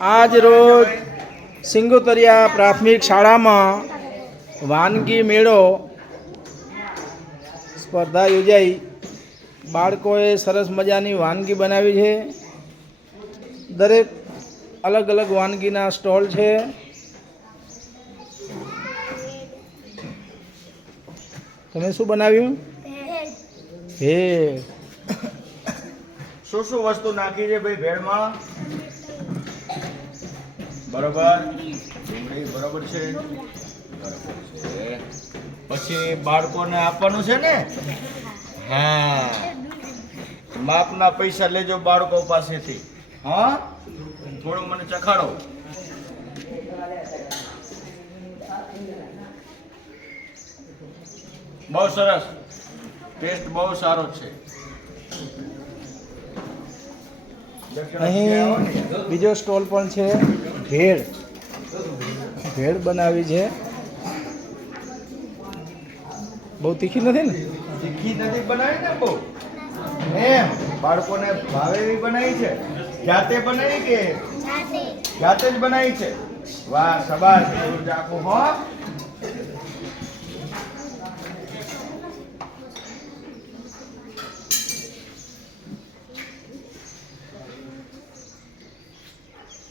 આજ રોજ સિંગોતરિયા પ્રાથમિક શાળામાં વાનગી મેળો સ્પર્ધા યોજાઈ. બાળકોએ સરસ મજાની વાનગી બનાવી છે. દરેક અલગ અલગ વાનગીના સ્ટોલ છે. તમે શું બનાવ્યું? ભેળ. શું શું વસ્તુ નાખી છે ભાઈ ભેળમાં? બરોબર, ડુંગળી બરોબર છે, બરોબર છે. પછી બાળકોને આપવાનું છે ને? હા, માપના પૈસા લેજો બાળકો પાસેથી. હા, થોડું મને ચખાડો. બહુ સરસ, ટેસ્ટ બહુ સારો છે. અહીં બીજો સ્ટોલ પણ છે. ભેળ બનાવી છે. બહુ તીખી નથી ને? તીખી નથી બનાવી ને બહુ, એમ બાળકોને ભાવે એવી બનાવી છે. જાતે બનાવી કે જાતે જ બનાવી છે? વાહ, શાબાશ, એવું જ રાખો હો.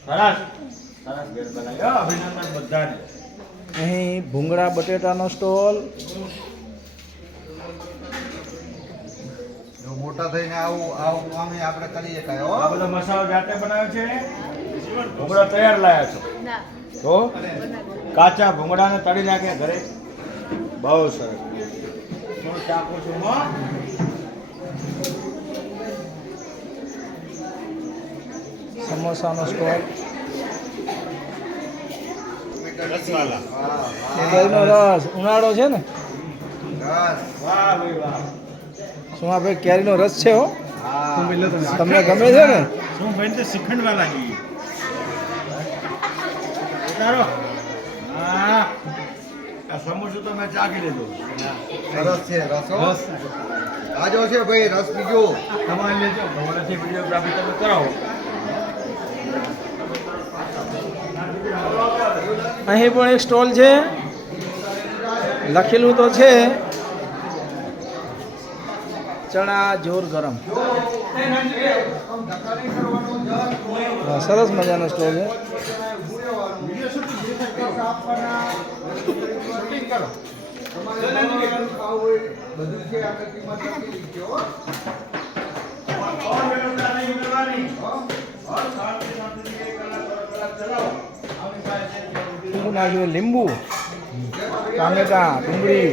સરસ સરસ ભેળ બનાવી. અભિનંદન બધાને. અહીં ભૂંગળા બટેટાનો સ્ટોલ. મોટા થઈને આવું કામ આપણે કરી શકાય. આ બધો મસાલો જાતે બનાવ્યો છે? ભૂંગળા તૈયાર લાયા છો? તો કાચા ભૂંગળાને તળી નાખે ઘરે? બહુ સરસ. હું ચાખું છું હો. સમોસાનો સ્ટોલ. રસવાલા. કેરીનો રસ. ઉનાળો છે ને? વાહ ભાઈ વાહ. શું આ ભાઈ કેરીનો રસ છે હો? હા, તમને ગમે છે ને? શું ભાઈ તો શીખંડવાલા જોઈએ. ઉતારો. હા, આ સમોસું તો મેં ચાખી લીધું. સરસ છે રસો. આજો છે ભાઈ, રસ પીજો. તમારે લેજો, તમારાથી વિડીયોગ્રાફી તમે કરાવો. અહીં પણ એક સ્ટોલ છે. લખેલું તો છે ચણા જોર ગરમ. સરસ મજાનો સ્ટોલ છે. બધું છે આપણે કિંમત લખી દીધી હો. શું નાખ્યું? લીંબુ, ટામેટા, ડુંગળી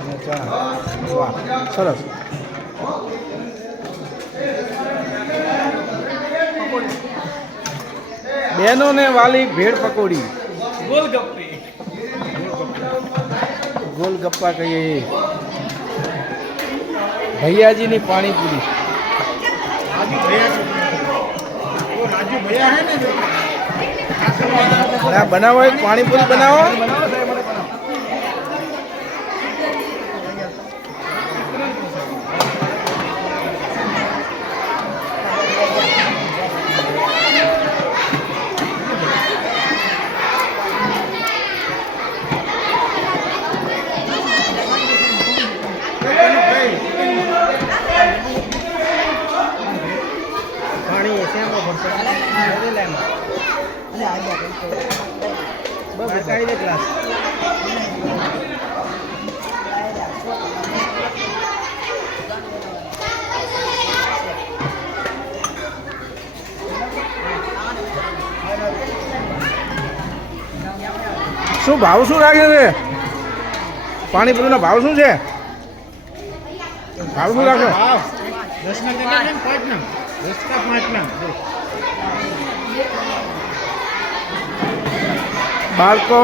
અને ચણા. વાહ, સરસ. બહેનો ને વાલી ભેળ પકોડી, ગોલગપ્પા કહીએ. ભૈયાજીની પાણીપુરી. આ બનાવો, એક પાણીપુરી બનાવો. શું ભાવ શું રાખ્યો છે? પાણીપુરીનો ભાવ શું છે? ભાવ શું રાખ્યો? બાળકો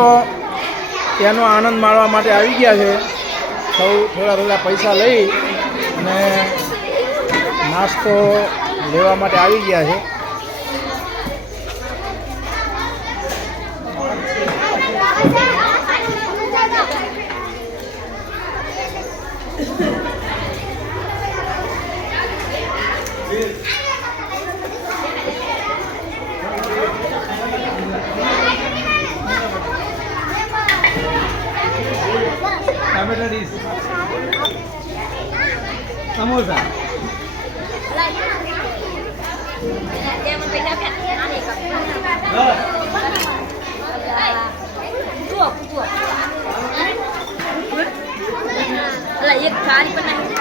તેનો આનંદ માણવા માટે આવી ગયા છે. સૌ થોડા થોડા પૈસા લઈ અને નાસ્તો લેવા માટે આવી ગયા છે. સમોસા એક થાળી બનાવી